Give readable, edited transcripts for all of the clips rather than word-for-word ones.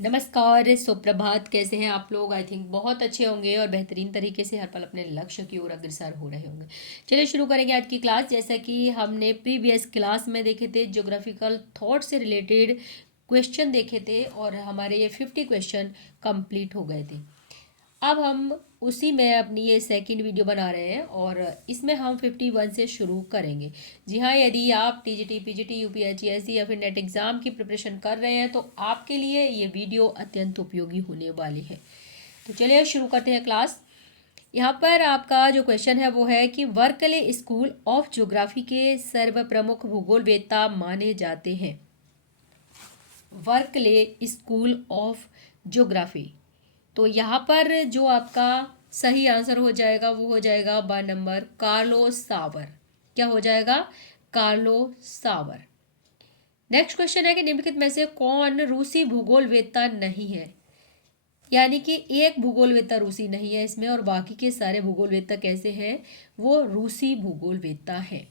नमस्कार, सुप्रभात। कैसे हैं आप लोग? आई थिंक बहुत अच्छे होंगे और बेहतरीन तरीके से हर पल अपने लक्ष्य की ओर अग्रसर हो रहे होंगे। चलिए शुरू करेंगे आज की क्लास। जैसा कि हमने प्रीवियस क्लास में देखे थे, ज्योग्राफिकल थॉट से रिलेटेड क्वेश्चन देखे थे और हमारे ये 50 क्वेश्चन कंप्लीट हो गए थे। अब हम उसी में अपनी ये सेकंड वीडियो बना रहे हैं और इसमें हम 51 से शुरू करेंगे। जी हाँ, यदि आप टीजीटी, पीजीटी, यूपीएससी या फिर नेट एग्ज़ाम की प्रिपरेशन कर रहे हैं तो आपके लिए ये वीडियो अत्यंत उपयोगी होने वाली है। तो चलिए शुरू करते हैं क्लास। यहाँ पर आपका जो क्वेश्चन है वो है कि वर्कले स्कूल ऑफ ज्योग्राफी के सर्वप्रमुख भूगोलवेत्ता माने जाते हैं। Berkeley school of geography. तो यहाँ पर जो आपका सही आंसर हो जाएगा वो हो जाएगा बा नंबर कार्लो सावर। क्या हो जाएगा? कार्लो सावर। नेक्स्ट क्वेश्चन है कि निम्नलिखित में से कौन रूसी भूगोलवेत्ता नहीं है? यानी कि एक भूगोलवेत्ता रूसी नहीं है इसमें और बाकी के सारे भूगोलवेत्ता कैसे हैं? वो रूसी भूगोलवेत्ता हैं।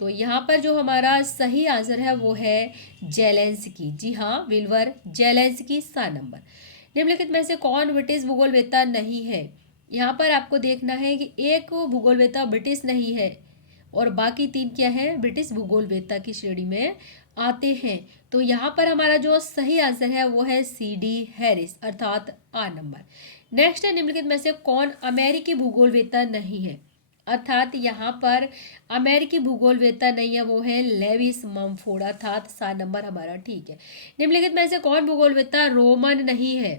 तो यहाँ पर जो हमारा सही आंसर है वो है जेलेंस्की। जी हाँ, विल्वर जेलेंस्की 7 नंबर। निम्नलिखित में से कौन ब्रिटिश भूगोलवेत्ता नहीं है? यहाँ पर आपको देखना है कि एक भूगोलवेत्ता ब्रिटिश नहीं है और बाकी 3 क्या है? ब्रिटिश भूगोलवेत्ता की श्रेणी में आते हैं। तो यहाँ पर हमारा जो सही आंसर है वो है CD हैरिस अर्थात आ नंबर। नेक्स्ट है, निम्नलिखित में से कौन अमेरिकी भूगोलवेत्ता नहीं है? अर्थात यहाँ पर अमेरिकी भूगोलवेत्ता नहीं है, वो है लेविस मम्फोर्ड अर्थात 7 नंबर हमारा ठीक है। निम्नलिखित में से कौन भूगोलवेत्ता रोमन नहीं है?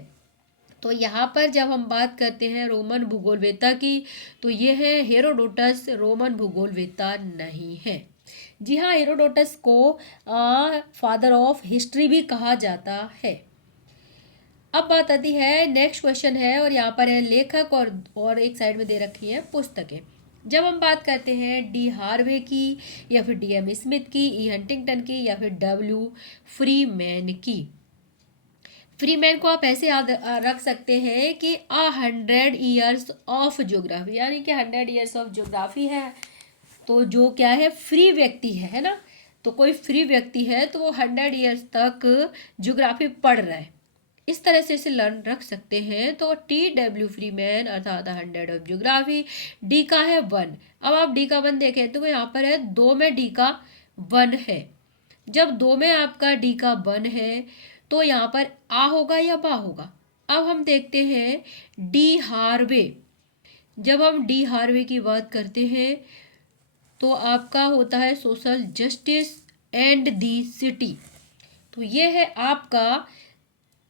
तो यहाँ पर जब हम बात करते हैं रोमन भूगोलवेत्ता की तो ये है हेरोडोटस, रोमन भूगोलवेत्ता नहीं है। जी हाँ, हेरोडोटस को फादर ऑफ हिस्ट्री भी कहा जाता है। अब बात आती है, नेक्स्ट क्वेश्चन है और यहाँ पर है लेखक और एक साइड में दे रखी है पुस्तकें। जब हम बात करते हैं डी हार्वे की या फिर DM स्मिथ की, ई हंटिंगटन की या फिर W फ्रीमैन की। फ्रीमैन को आप ऐसे याद रख सकते हैं कि 100 ईयर्स ऑफ ज्योग्राफी, यानी कि 100 ईयर्स ऑफ ज्योग्राफी है। तो जो क्या है? फ्री व्यक्ति है ना। तो कोई फ्री व्यक्ति है तो वो 100 ईयर्स तक ज्योग्राफी पढ़ रहा है, इस तरह से इसे लर्न रख सकते हैं। तो TW फ्रीमैन अर्थात 100 ऑफ ज्योग्राफी। डी का है 1। अब आप डी का 1 देखें तो यहाँ पर है 2 में डी का 1 है। जब 2 में आपका डी का 1 है तो यहाँ पर आ होगा या बा होगा? अब हम देखते हैं डी हार्वे। जब हम डी हार्वे की बात करते हैं तो आपका होता है social justice and the city. तो ये है आपका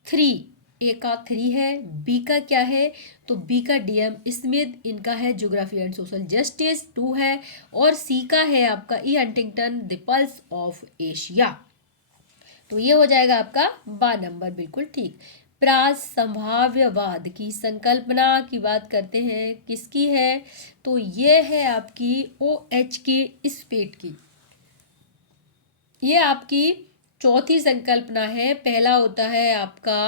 3। ए का 3 है, बी का क्या है? तो बी का DM स्मिथ, इनका है ज्योग्राफी एंड सोशल जस्टिस 2 है और सी का है आपका E Huntington, the pulse of Asia. तो ये हो जाएगा आपका बा नंबर, बिल्कुल ठीक। प्रास संभाव्यवाद की संकल्पना की बात करते हैं, किसकी है? तो ये है आपकी OH की स्पेट की। ये आपकी चौथी संकल्पना है। पहला होता है आपका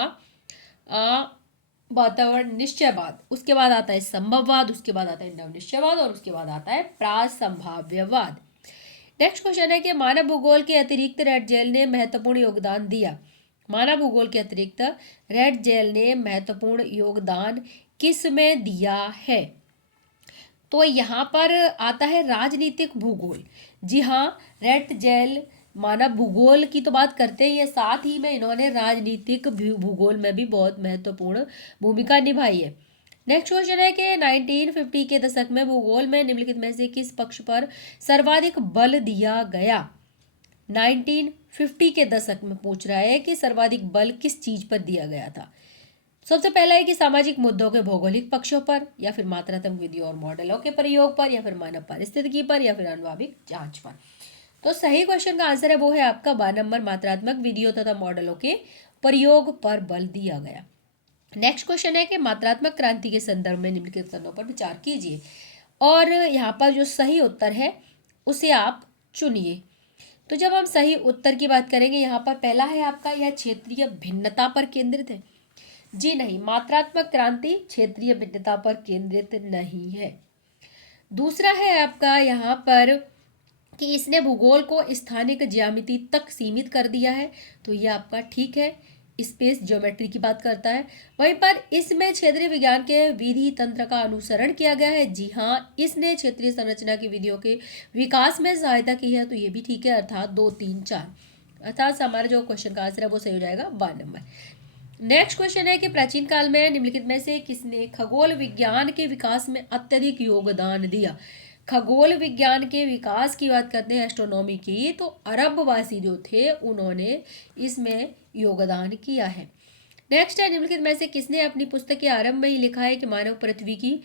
वातावरण निश्चयवाद, उसके बाद आता है संभववाद, उसके बाद आता है नव निश्चयवाद और उसके बाद आता है प्रासंभाव्यवाद। नेक्स्ट क्वेश्चन है कि मानव भूगोल के अतिरिक्त रेड जेल ने महत्वपूर्ण योगदान दिया। मानव भूगोल के अतिरिक्त रेड जेल ने महत्वपूर्ण योगदान किस में दिया है? तो यहाँ पर आता है राजनीतिक भूगोल। जी हाँ, रेड जेल मानव भूगोल की तो बात करते ही है, साथ ही में इन्होंने राजनीतिक भूगोल में भी बहुत महत्वपूर्ण भूमिका निभाई है। नेक्स्ट क्वेश्चन है कि 1950 के दशक में भूगोल में निम्नलिखित में से किस पक्ष पर सर्वाधिक बल दिया गया? 1950 के दशक में पूछ रहा है कि सर्वाधिक बल किस चीज पर दिया गया था। सबसे पहला है कि सामाजिक मुद्दों के भौगोलिक पक्षों पर या फिर मात्रात्मक विधियों और मॉडलों के प्रयोग पर या फिर मानव पारिस्थितिकी पर या फिर आणविक जांच पर। तो सही क्वेश्चन का आंसर है वो है आपका 12 नंबर, मात्रात्मक विधियों तथा मॉडलों के प्रयोग पर बल दिया गया। नेक्स्ट क्वेश्चन है कि मात्रात्मक क्रांति के संदर्भ में निम्नलिखित कथनों पर विचार कीजिए और यहाँ पर जो सही उत्तर है उसे आप चुनिए। तो जब हम सही उत्तर की बात करेंगे, यहाँ पर पहला है आपका यह क्षेत्रीय भिन्नता पर केंद्रित है। जी नहीं, मात्रात्मक क्रांति क्षेत्रीय भिन्नता पर केंद्रित नहीं है। दूसरा है आपका यहाँ पर कि इसने भूगोल को स्थानिक ज्यामिति तक सीमित कर दिया है। तो ये आपका ठीक है, स्पेस ज्योमेट्री की बात करता है। वहीं पर इसमें क्षेत्रीय विज्ञान के विधि तंत्र का अनुसरण किया गया है। जी हाँ, इसने क्षेत्रीय संरचना की विधियों के विकास में सहायता की है, तो ये भी ठीक है, अर्थात 2, 3, 4, अर्थात हमारा जो क्वेश्चन का आंसर है वो सही हो जाएगा 12 नंबर। नेक्स्ट क्वेश्चन है कि प्राचीन काल में निम्नलिखित में से किसने खगोल विज्ञान के विकास में अत्यधिक योगदान दिया। खगोल विज्ञान के विकास की बात करते हैं, एस्ट्रोनॉमी की, तो अरबवासी जो थे उन्होंने इसमें योगदान किया है। नेक्स्ट है निम्नलिखित में से किसने अपनी पुस्तक के आरंभ में ही लिखा है कि मानव पृथ्वी की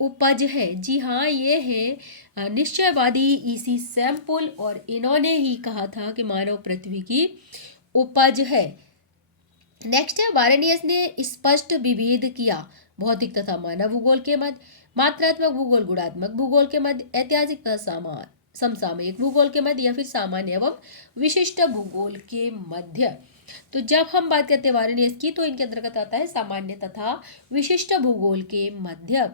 उपज है। जी हाँ, ये है निश्चयवादी ईसी सैम्पुल, और इन्होंने ही कहा था कि मानव पृथ्वी की उपज है। नेक्स्ट है वारेनियस ने स्पष्ट विभेद किया भौतिक तथा मानव भूगोल के मध्य, मात्रात्मक भूगोल, गुणात्मक भूगोल के मध्य, ऐतिहासिक तथा समसामयिक भूगोल के मध्य, या फिर सामान्य एवं विशिष्ट भूगोल के मध्य। तो जब हम बात करते हैं वारेनियस की, तो इनके अंतर्गत आता है सामान्य तथा विशिष्ट भूगोल के मध्य।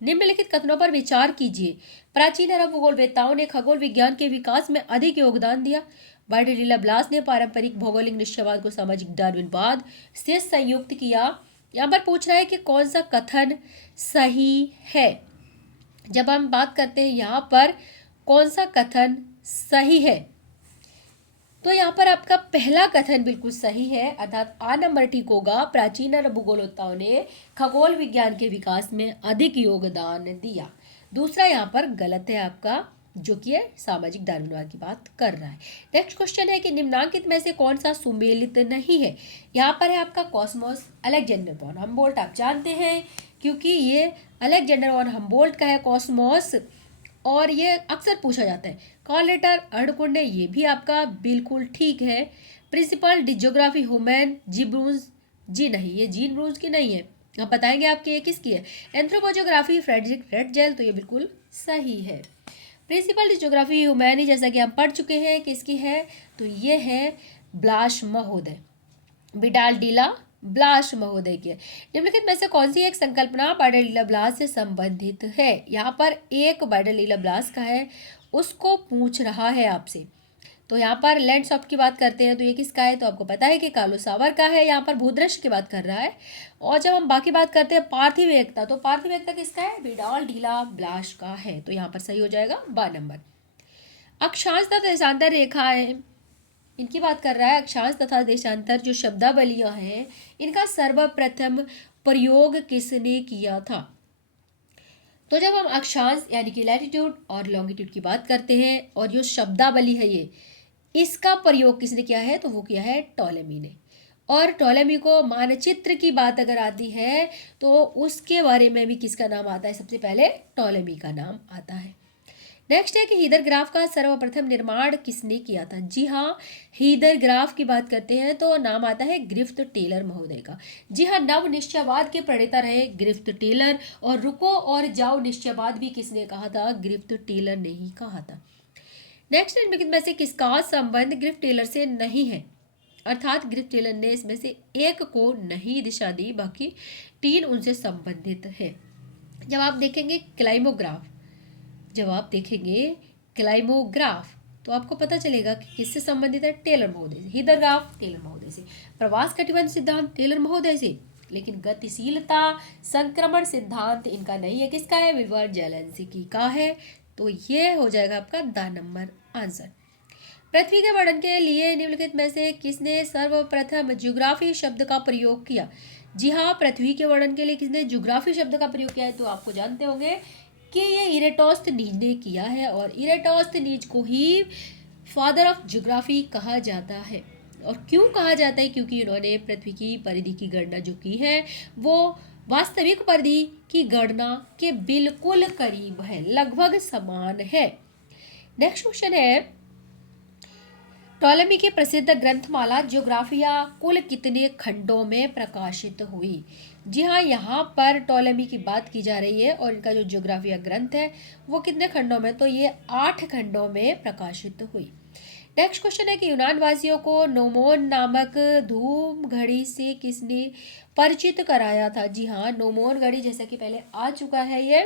निम्नलिखित कथनों पर विचार कीजिए। प्राचीन अरब भूगोलवेत्ताओं ने खगोल विज्ञान के विकास में अधिक योगदान दिया। बार्डेलिला ब्लास ने पारंपरिक भौगोलिक निश्चयवाद को सामाजिक डार्विनवाद से संयुक्त किया। यहाँ पर पूछ रहा है कि कौन सा कथन सही है। जब हम बात करते हैं यहाँ पर कौन सा कथन सही है, तो यहाँ पर आपका पहला कथन बिल्कुल सही है, अर्थात आ नंबर ठीक होगा। प्राचीन अरब भूगोलवेत्ताओं ने खगोल विज्ञान के विकास में अधिक योगदान दिया। दूसरा यहाँ पर गलत है आपका, जो कि है सामाजिक डार्विनवाद की बात कर रहा है। नेक्स्ट क्वेश्चन है कि निम्नांकित में से कौन सा सुमेलित नहीं है। यहाँ पर है आपका कॉस्मोस अलेक्जेंडर वॉन हम्बोल्ट, आप जानते हैं क्योंकि ये अलेक्जेंडर वॉन हम्बोल्ट का है कॉस्मोस, और ये अक्सर पूछा जाता है। कार्ल रिटर अर्धकुंडे, ये भी आपका बिल्कुल ठीक है। प्रिंसिपल डी ज्योग्राफी ह्यूमैन जी ब्रूंस, जी नहीं, ये जीन ब्रूंस की नहीं है। आप बताएंगे आपकी ये किसकी है। एंथ्रोपोजियोग्राफी फ्रेडरिक रेडजेल, तो ये बिल्कुल सही है। प्रिंसिपल डी ज्योग्राफी ह्यूमैनी, जैसा कि हम पढ़ चुके हैं, किसकी है, तो ये है ब्लाश महोदय, विडाल डीला ब्लास महोदय की। निम्नलिखित में से कौन सी एक संकल्पना बार्डेलिला ब्लास से संबंधित है। यहाँ पर एक बार्डेलिला ब्लास का है, उसको पूछ रहा है आपसे। तो यहाँ पर लैंडस्केप की बात करते हैं, तो ये किसका है, तो आपको पता है कि कार्लो सावर का है। यहाँ पर भूदृश्य की बात कर रहा है। और जब हम बाकी बात करते हैं पार्थिव एकता, तो पार्थिव एकता किसका है, विडाल डीला ब्लास का है। तो यहाँ पर सही हो जाएगा 12 नंबर। अक्षांश तथा देशांतर रेखा है, इनकी बात कर रहा है। अक्षांश तथा देशांतर जो शब्दावलियां हैं, इनका सर्वप्रथम प्रयोग किसने किया था। तो जब हम अक्षांश यानी कि लैटिट्यूड और लॉन्गिट्यूड की बात करते हैं, और जो शब्दावली है ये, इसका प्रयोग किसने किया है, तो वो किया है टॉलेमी ने। और टॉलेमी को मानचित्र की बात अगर आती है, तो उसके बारे में भी किसका नाम आता है, सबसे पहले टॉलेमी का नाम आता है। नेक्स्ट है कि हीदर ग्राफ का सर्वप्रथम निर्माण किसने किया था। जी हाँ, हीदर ग्राफ की बात करते हैं तो नाम आता है ग्रिफ्थ टेलर महोदय का। जी हाँ, नव निश्चयवाद के प्रणेता रहे ग्रिफ्थ टेलर, और रुको और जाओ निश्चयवाद भी किसने कहा था, ग्रिफ्थ टेलर ने ही कहा था। नेक्स्ट निम्नलिखित में से किसका संबंध ग्रिफ्थ टेलर से नहीं है, अर्थात ग्रिफ्थ टेलर ने इसमें से एक को नहीं दिशा दी, बाकी 3 उनसे संबंधित है। जब आप देखेंगे क्लाइमोग्राफ, जब आप देखेंगे क्लाइमोग्राफ, तो आपको पता चलेगा कि किससे संबंधित है, टेलर महोदय से। हीदर ग्राफ टेलर महोदय से, प्रवास कटिबंध सिद्धांत टेलर महोदय से, लेकिन गतिशीलता संक्रमण सिद्धांत इनका नहीं है, किसका है, विल्बर जेलेंस्की का है। तो ये हो जाएगा आपका 10 नंबर आंसर। पृथ्वी के वर्णन के लिए निम्नलिखित में से किसने सर्वप्रथम ज्योग्राफी शब्द का प्रयोग किया। जी हाँ, पृथ्वी के वर्णन के लिए किसने ज्योग्राफी शब्द का प्रयोग किया है, तो आपको जानते होंगे कि ये इरेटोस्थनीज ने किया है, और इरेटोस्थनीज को ही फादर ऑफ ज्योग्राफी कहा जाता है। और क्यों कहा जाता है, क्योंकि उन्होंने पृथ्वी की परिधि की गणना जो की है, वो वास्तविक परिधि की गणना के बिल्कुल करीब है, लगभग समान है। नेक्स्ट क्वेश्चन है, टॉलेमी की प्रसिद्ध ग्रंथमाला ज्योग्राफिया कुल कितने खंडों में प्रकाशित हुई। जी हाँ, यहाँ पर टॉलेमी की बात की जा रही है, और इनका जो ज्योग्राफिया ग्रंथ है वो कितने खंडों में, तो ये 8 खंडों में प्रकाशित हुई। नेक्स्ट क्वेश्चन है कि यूनान वासियों को नोमोन नामक धूम घड़ी से किसने परिचित कराया था। जी हाँ, नोमोन घड़ी जैसा कि पहले आ चुका है ये,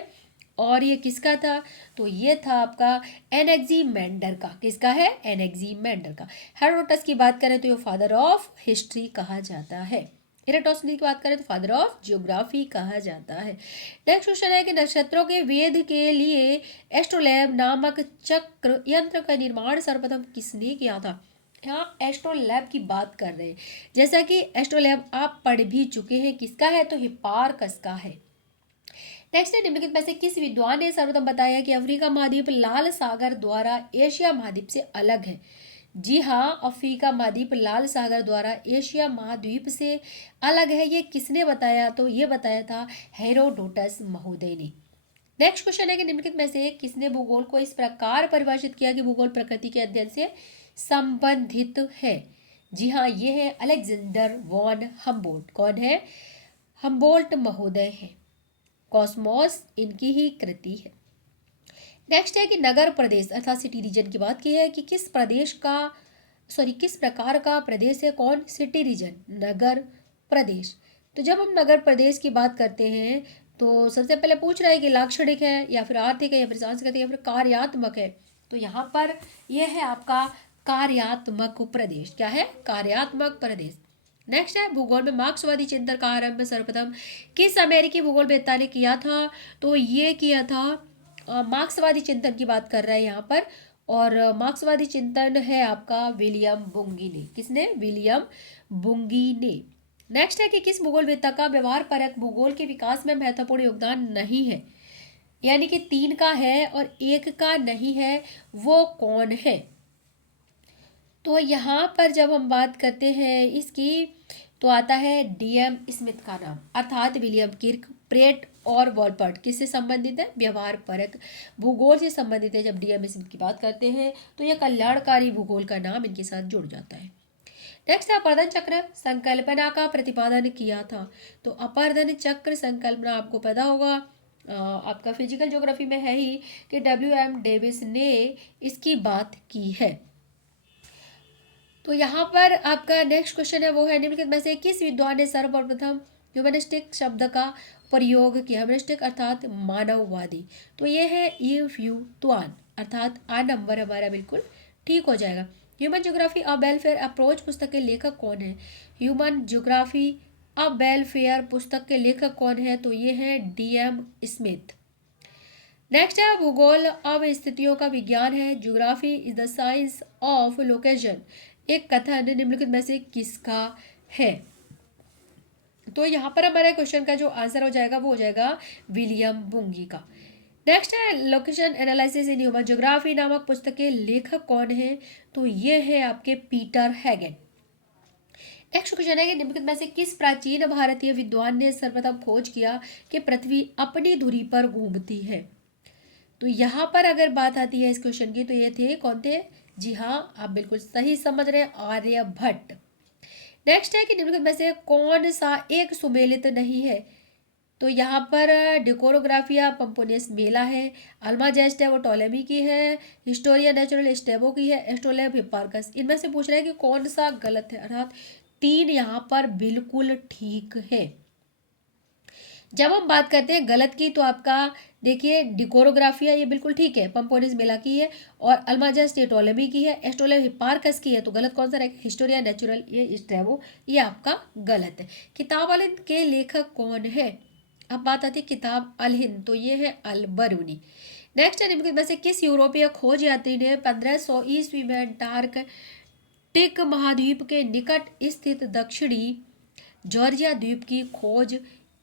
और ये किसका था? तो ये था आपका एनेक्सीमेंडर का। किसका है? एनेक्सीमेंडर का। हेरोडोटस की बात करें तो ये फादर ऑफ हिस्ट्री कहा जाता है। एरिस्टोटल की बात करें तो फादर ऑफ ज्योग्राफी कहा जाता है। नेक्स्ट क्वेश्चन है कि नक्षत्रों के वेद के लिए एस्ट्रोलैब नामक चक्र यंत्र का निर्माण सर्वप्रथम किसने किया था? यहाँ एस्ट्रोलैब की बात कर रहे हैं। जैसा कि एस्ट्रोलैब आप पढ़ भी चुके हैं, किसका है? तो हिप्पारकस का है। नेक्स्ट है, निम्नलिखित में से किस विद्वान ने सर्वप्रथम बताया कि अफ्रीका महाद्वीप लाल सागर द्वारा एशिया महाद्वीप से अलग है? जी हाँ, अफ्रीका महाद्वीप लाल सागर द्वारा एशिया महाद्वीप से अलग है। ये किसने बताया? तो ये बताया था हेरोडोटस महोदय ने। नेक्स्ट क्वेश्चन है कि निम्नलिखित में से किसने भूगोल को इस प्रकार परिभाषित किया कि भूगोल प्रकृति के अध्ययन से संबंधित है? जी हाँ, ये है अलेक्जेंडर वॉन हम्बोल्ट। कौन है? हम्बोल्ट महोदय है। कॉस्मोस इनकी ही कृति है। नेक्स्ट है कि नगर प्रदेश अर्थात सिटी रीजन की बात की है कि किस प्रदेश का किस प्रकार का प्रदेश है? कौन? सिटी रीजन, नगर प्रदेश। तो जब हम नगर प्रदेश की बात करते हैं तो सबसे पहले पूछ रहा है कि लाक्षणिक है या फिर आर्थिक है या फिर सांस्कृतिक या फिर कार्यात्मक है? तो यहाँ पर यह है आपका कार्यात्मक प्रदेश। क्या है? कार्यात्मक प्रदेश। नेक्स्ट है, भूगोल में मार्क्सवादी चिंतन का आरंभ सर्वप्रथम किस अमेरिकी भूगोलवेत्ता ने किया था? तो ये किया था मार्क्सवादी चिंतन की बात कर रहा है यहाँ पर। और मार्क्सवादी चिंतन है आपका विलियम बुंगी ने। किसने? विलियम बुंगी ने। नेक्स्ट है कि किस भूगोलवेत्ता का व्यवहार परक भूगोल के विकास में महत्वपूर्ण योगदान नहीं है? यानी कि 3 का है और 1 का नहीं है, वो कौन है? तो यहाँ पर जब हम बात करते हैं इसकी तो आता है डीएम स्मिथ का नाम, अर्थात विलियम किर्क, प्रेट और वॉलपर्ट किससे संबंधित है? व्यवहार परक भूगोल से संबंधित है। जब डीएम स्मिथ की बात करते हैं तो यह कल्याणकारी भूगोल का नाम इनके साथ जुड़ जाता है। नेक्स्ट है, अपर्दन चक्र संकल्पना का प्रतिपादन किया था। तो अपर्दन चक्र संकल्पना आपको पता होगा, आपका फिजिकल ज्योग्राफी में है ही कि WM डेविस ने इसकी बात की है। तो यहाँ पर आपका नेक्स्ट क्वेश्चन है वो है, निम्नलिखित में से किस विद्वान ने सर्वप्रथम ह्यूमनिस्टिक शब्द का प्रयोग किया? ह्यूमनिस्टिक अर्थात मानववादी। तो ये है यू तुआन, अर्थात आ नंबर हमारा बिल्कुल ठीक हो जाएगा। ह्यूमन ज्योग्राफी अ वेलफेयर अप्रोच पुस्तक के लेखक कौन है? ह्यूमन ज्योग्राफी अ वेलफेयर पुस्तक के लेखक कौन है? तो ये है डीएम स्मिथ। नेक्स्ट है, भूगोल अब स्थितियों का विज्ञान है। Geography is the science of location एक कथन निम्नलिखित में से किसका है? तो यहाँ पर हमारे क्वेश्चन का जो आंसर हो जाएगा वो हो जाएगा विलियम बुंगी का। नेक्स्ट है, location analysis in human geography नामक पुस्तक के लेखक कौन है? तो ये है आपके पीटर हैगन। नेक्स्ट क्वेश्चन है कि निम्नलिखित में से किस प्राचीन भारतीय विद्वान ने सर्वप्रथम खोज किया कि पृथ्वी अपनी धुरी पर घूमती है? तो यहाँ पर अगर बात आती है इस क्वेश्चन की तो ये थे कौन थे? जी हाँ, आप बिल्कुल सही समझ रहे हैं, आर्यभट्ट। नेक्स्ट है कि निम्नलिखित में से कौन सा एक सुमेलित नहीं है? तो यहाँ पर डिकोरोग्राफिया पंपोनियस मेला है, अल्माजेस्ट है वो टोलेमी की है, हिस्टोरिया नेचुरल स्टेबो की है, एस्ट्रोलैब हिप्पारकस। इनमें से पूछ रहा है कि कौन सा गलत है, अर्थात 3 यहाँ पर बिल्कुल ठीक है। जब हम बात करते हैं गलत की तो आपका देखिए डिकोरोग्राफिया ये बिल्कुल ठीक है, पंपोनिस मेला की है, और अल्माजेस्ट ये टोलेमी की है, एस्ट्रोलैब हिप्पारकस की है। तो गलत कौन सा रहेगा? हिस्टोरिया नेचुरल ये स्ट्रेबो, ये आपका गलत है। किताब अल हिंद के लेखक कौन है? अब बात आती है किताब अल हिंद, तो ये है अल बरूनी। नेक्स्ट है, निम्नलिखित में से किस यूरोपीय खोज यात्री ने 1500 ईस्वी में अंटार्कटिक महाद्वीप के निकट स्थित दक्षिणी जॉर्जिया द्वीप की खोज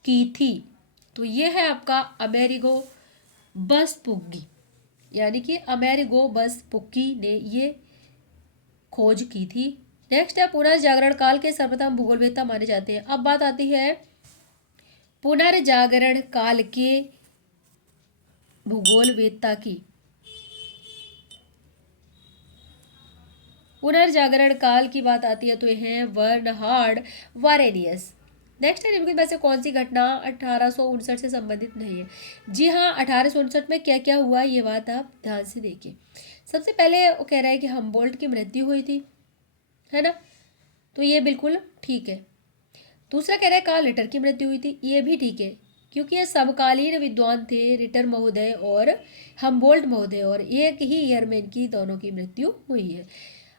की थी? तो ये है आपका अमेरिगो बसपुग्गी, यानी कि अमेरिगो बसपुग्गी ने ये खोज की थी। नेक्स्ट है, पुनर्जागरण काल के सर्वप्रथम भूगोलवेत्ता माने जाते हैं। अब बात आती है पुनर्जागरण काल के भूगोलवेत्ता की। पुनर्जागरण काल की बात आती है तो यह है बर्नहार्ड वारेनियस। नेक्स्ट है, निम्नलिखित में से कौन सी घटना 1859 से संबंधित नहीं है? जी हाँ, 1859 में क्या क्या हुआ ये बात आप ध्यान से देखिए। सबसे पहले वो कह रहा है कि हम्बोल्ट की मृत्यु हुई थी, है ना? तो ये बिल्कुल ठीक है। दूसरा कह रहा है कार्ल रिटर की मृत्यु हुई थी, ये भी ठीक है, क्योंकि ये समकालीन विद्वान थे, रिटर महोदय और हम्बोल्ट महोदय, और एक ही ईयर में इनकी दोनों की मृत्यु हुई है।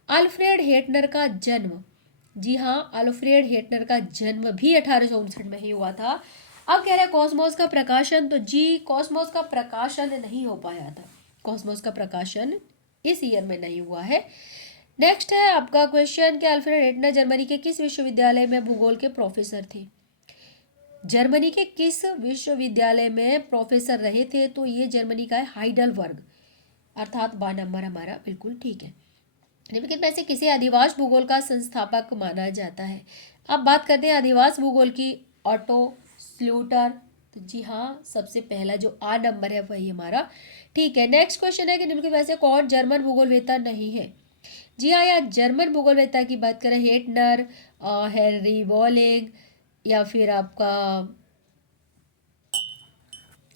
अल्फ्रेड हेटनर का जन्म, जी हाँ, अल्फ्रेड हेटनर का जन्म भी 1859 में ही हुआ था। अब कह रहे हैं कॉस्मोस का प्रकाशन, तो जी कॉस्मोस का प्रकाशन नहीं हो पाया था, कॉस्मोस का प्रकाशन इस ईयर में नहीं हुआ है। नेक्स्ट है आपका क्वेश्चन कि अल्फ्रेड हेटनर जर्मनी के किस विश्वविद्यालय में भूगोल के प्रोफेसर थे। जर्मनी के किस विश्वविद्यालय में प्रोफेसर रहे थे, तो ये जर्मनी का है हाइडलबर्ग, अर्थात बा नंबर हमारा बिल्कुल ठीक है। निम्नलिखित में से किसे अधिवास भूगोल का संस्थापक माना जाता है। अब बात करते हैं अधिवास भूगोल की, ऑटो स्लूटर, तो जी हाँ सबसे पहला जो आ नंबर है वही हमारा ठीक है। नेक्स्ट क्वेश्चन है कि निम्नलिखित में से कौन जर्मन भूगोलवेत्ता नहीं है। जी हाँ, या जर्मन भूगोलवेत्ता की बात करें हेटनर, हेनरी बॉलिंग, या फिर आपका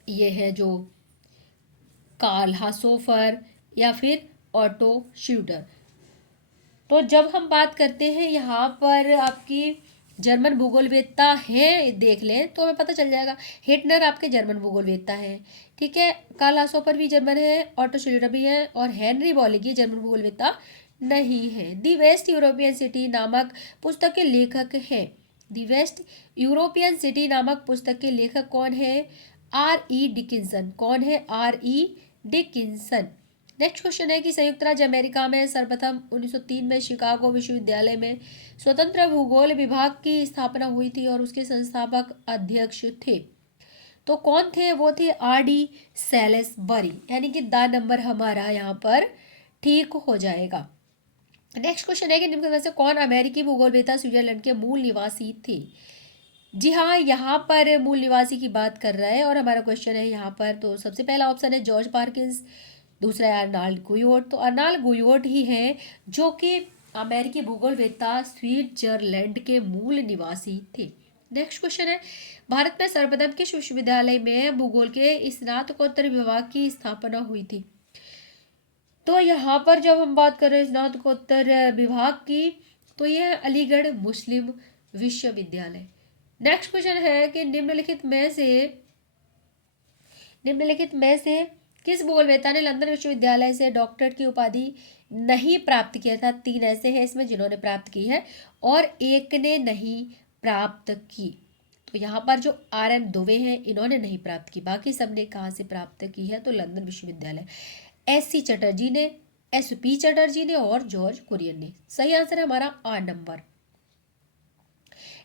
ये है जो कार्ल हासोफर, या फिर ऑटो श्यूटर। तो जब हम बात करते हैं यहाँ पर आपकी जर्मन भूगोलवेत्ता है, देख लें तो हमें पता चल जाएगा। हिटलर आपके जर्मन भूगोलवेत्ता है, ठीक है। कार्ल हासोपर भी जर्मन है, ऑटो श्यूटर भी है, और हेनरी बॉलिंग ये जर्मन भूगोलवेत्ता नहीं है। दी वेस्ट यूरोपियन सिटी नामक पुस्तक के लेखक हैं। दी वेस्ट यूरोपियन सिटी नामक पुस्तक के लेखक कौन है। R.E. डिकिंसन। कौन है। R.E. डिकिंसन। नेक्स्ट क्वेश्चन है कि संयुक्त राज्य अमेरिका में सर्वप्रथम 1903 में शिकागो विश्वविद्यालय में स्वतंत्र भूगोल विभाग की स्थापना हुई थी और उसके संस्थापक अध्यक्ष थे, तो कौन थे। वो थे R.D. सैलिसबरी, यानी कि द नंबर हमारा यहाँ पर ठीक हो जाएगा। नेक्स्ट क्वेश्चन है कि निम्न में से कौन अमेरिकी भूगोलवेत्ता स्विट्जरलैंड के मूल निवासी थे। जी हाँ, यहाँ पर मूल निवासी की बात कर रहा है और हमारा क्वेश्चन है यहाँ पर, तो सबसे पहला ऑप्शन है जॉर्ज पार्किंस, दूसरा है अर्नाल्ड गुयोट। तो अर्नाल्ड गुयोट ही हैं जो कि अमेरिकी भूगोलवेत्ता स्विट्जरलैंड के मूल निवासी थे। नेक्स्ट क्वेश्चन है भारत में सर्वप्रथम किस विश्वविद्यालय में भूगोल के स्नातकोत्तर विभाग की स्थापना हुई थी। तो यहाँ पर जब हम बात कर रहे हैं स्नातकोत्तर विभाग की, तो यह है अलीगढ़ मुस्लिम विश्वविद्यालय। नेक्स्ट क्वेश्चन है कि निम्नलिखित में से किस भूगोलवेत्ता ने लंदन विश्वविद्यालय से डॉक्टरेट की उपाधि नहीं प्राप्त किया था। तीन ऐसे हैं इसमें जिन्होंने प्राप्त की है और एक ने नहीं प्राप्त की। तो यहाँ पर जो R.N. दुबे हैं इन्होंने नहीं प्राप्त की, बाकी सब ने कहाँ से प्राप्त की है, तो लंदन विश्वविद्यालय। S.C. चटर्जी ने, S.P. चटर्जी ने और जॉर्ज कुरियन ने। सही आंसर है हमारा A नंबर।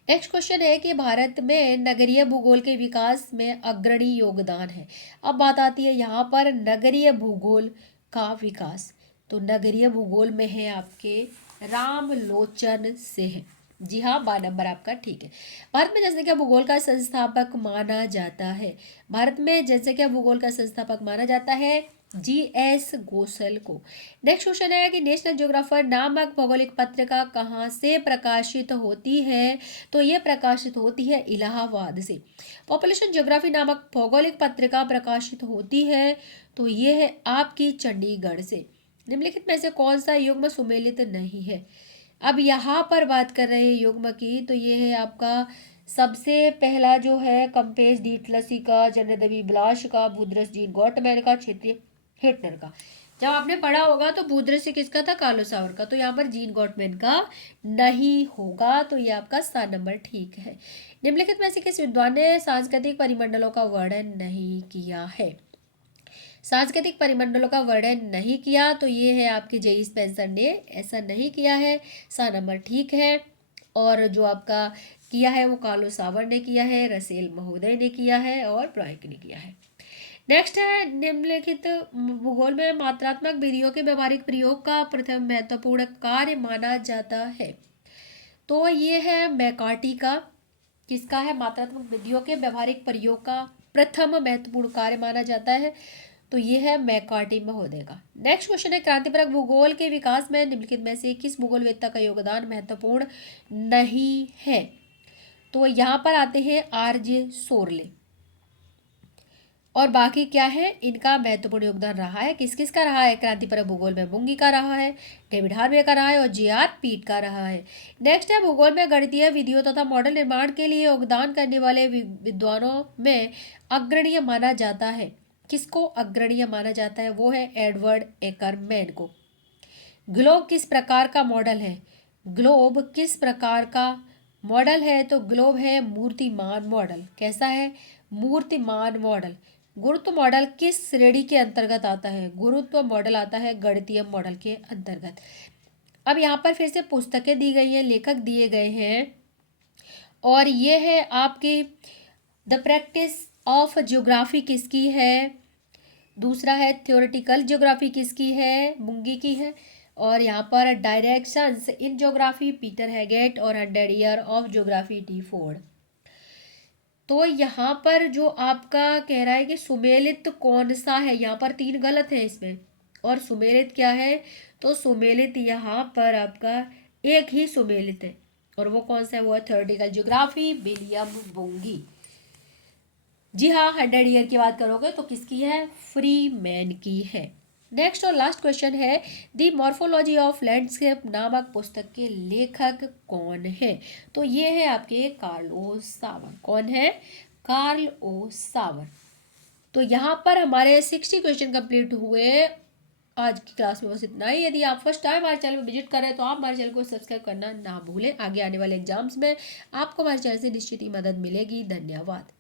नेक्स्ट क्वेश्चन है कि भारत में नगरीय भूगोल के विकास में अग्रणी योगदान है। अब बात आती है यहाँ पर नगरीय भूगोल का विकास, तो नगरीय भूगोल में है आपके रामलोचन सिंह। जी हाँ, बा नंबर आपका ठीक है। भारत में जनसंख्या भूगोल का संस्थापक माना जाता है। भारत में जनसंख्या भूगोल का संस्थापक माना जाता है G.S. गोसल को। नेक्स्ट क्वेश्चन है कि नेशनल ज्योग्राफर नामक भौगोलिक पत्रिका कहाँ से प्रकाशित होती है, तो ये प्रकाशित होती है इलाहाबाद से। पॉपुलेशन ज्योग्राफी नामक भौगोलिक पत्रिका प्रकाशित होती है, तो ये है आपकी चंडीगढ़ से। निम्नलिखित में से कौन सा युग्म सुमेलित नहीं है। अब यहाँ पर बात कर रहे हैं युग्म की, तो ये है आपका सबसे पहला जो है कंपेज डी टलसी का, जनरदवी ब्लाश का, भूद्रस जीन गॉटमैन का, क्षेत्रीय हेटनर का। जब आपने पढ़ा होगा तो भूद्रस्य किसका था, कार्लोस सावर का, तो यहाँ पर जीन गॉटमैन का नहीं होगा, तो ये आपका 7 नंबर ठीक है। निम्नलिखित में से किस विद्वान ने सांस्कृतिक परिमंडलों का वर्णन नहीं किया है। सांस्कृतिक परिमंडलों का वर्णन नहीं किया, तो ये है आपके जेई स्पेंसर ने ऐसा नहीं किया है, 7 नंबर ठीक है। और जो आपका किया है वो कार्लोस सावर ने किया है, रसेल महोदय ने किया है और ब्राइक ने किया है। नेक्स्ट है निम्नलिखित भूगोल में मात्रात्मक विधियों के व्यवहारिक प्रयोग का प्रथम महत्वपूर्ण कार्य माना जाता है, तो ये है मैकार्टी का। किसका है, मात्रात्मक विधियों के व्यवहारिक प्रयोग का प्रथम महत्वपूर्ण कार्य माना जाता है, तो ये है मैकार्टी महोदय का। नेक्स्ट क्वेश्चन है क्रांतिपरक भूगोल के विकास में निम्नलिखित में से किस भूगोलवेत्ता का योगदान महत्वपूर्ण नहीं है, तो यहाँ पर आते हैं R.J. सोरले। और बाकी क्या है, इनका महत्वपूर्ण योगदान रहा है। किस किस का रहा है? क्रांति पर भूगोल में बुंगी का रहा है, डेविड हार्वे का रहा है और जे.आर. पीट का रहा है। नेक्स्ट है, भूगोल में गणितीय विधियों तथा मॉडल निर्माण के लिए योगदान करने वाले विद्वानों में अग्रणीय माना जाता है। किसको अग्रणीय माना जाता है? वो है एडवर्ड एकरमैन को। ग्लोब किस प्रकार का मॉडल है? ग्लोब किस प्रकार का मॉडल है? तो ग्लोब है मूर्तिमान मॉडल। कैसा है? मूर्तिमान मॉडल। गुरुत्व मॉडल किस श्रेणी के अंतर्गत आता है? गुरुत्व मॉडल आता है गणितीय मॉडल के अंतर्गत। अब यहाँ पर फिर से पुस्तकें दी गई हैं, लेखक दिए गए हैं, और ये है आपकी द प्रैक्टिस ऑफ ज्योग्राफी किसकी है? दूसरा है थ्योरेटिकल ज्योग्राफी किसकी है? बुंगी की है। और यहाँ पर directions in geography Peter Haggett और 100 year of geography T Ford. तो यहाँ पर जो आपका कह रहा है कि सुमेलित कौन सा है, यहाँ पर 3 गलत है इसमें। और सुमेलित क्या है? तो सुमेलित यहाँ पर आपका एक ही सुमेलित है, और वो कौन सा है? वो है थ्योरेटिकल ज्योग्राफी, विलियम बुंगी। जी हाँ, 100 ईयर की बात करोगे तो किसकी है? फ्रीमैन की है। नेक्स्ट और लास्ट क्वेश्चन है, दी मॉर्फोलॉजी ऑफ लैंडस्केप नामक पुस्तक के लेखक कौन है? तो ये है आपके कार्ल ओ सावर। कौन है? कार्ल ओ सावर। तो यहाँ पर हमारे 60 क्वेश्चन कंप्लीट हुए। आज की क्लास में बस इतना ही। यदि आप फर्स्ट टाइम हमारे चैनल में विजिट करें तो आप हमारे चैनल को सब्सक्राइब करना ना भूलें। आगे आने वाले एग्जाम्स में आपको हमारे चैनल से निश्चित ही मदद मिलेगी। धन्यवाद।